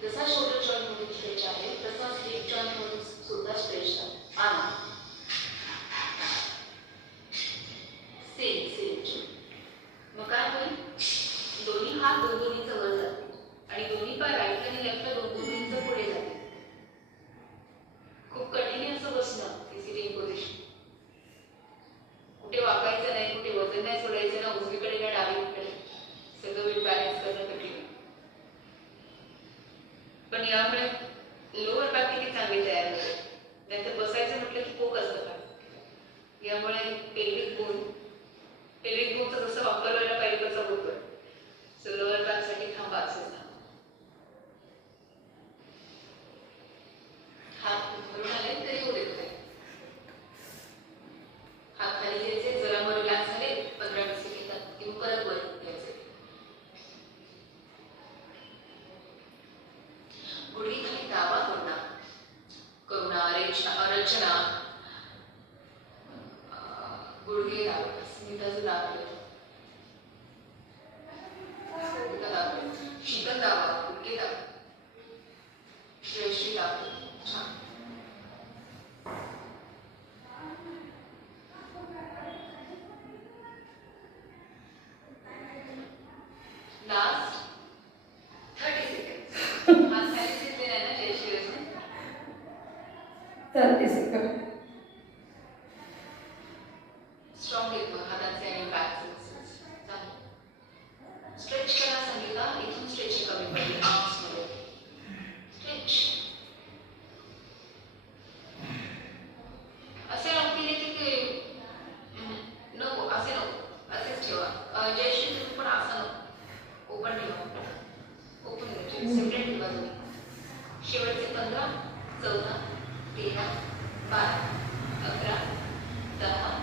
The such social literature यामुळे lower back किती चांगली तयार होते नाहीतर बसायचं म्हटलं की पोक असतं यामुळे पेल्विक बोन पेल्विक बोनचा जसं वापर does elaborate. शीतल दावा शेवटचे पंधरा चौदा तेरा बारा अकरा दहा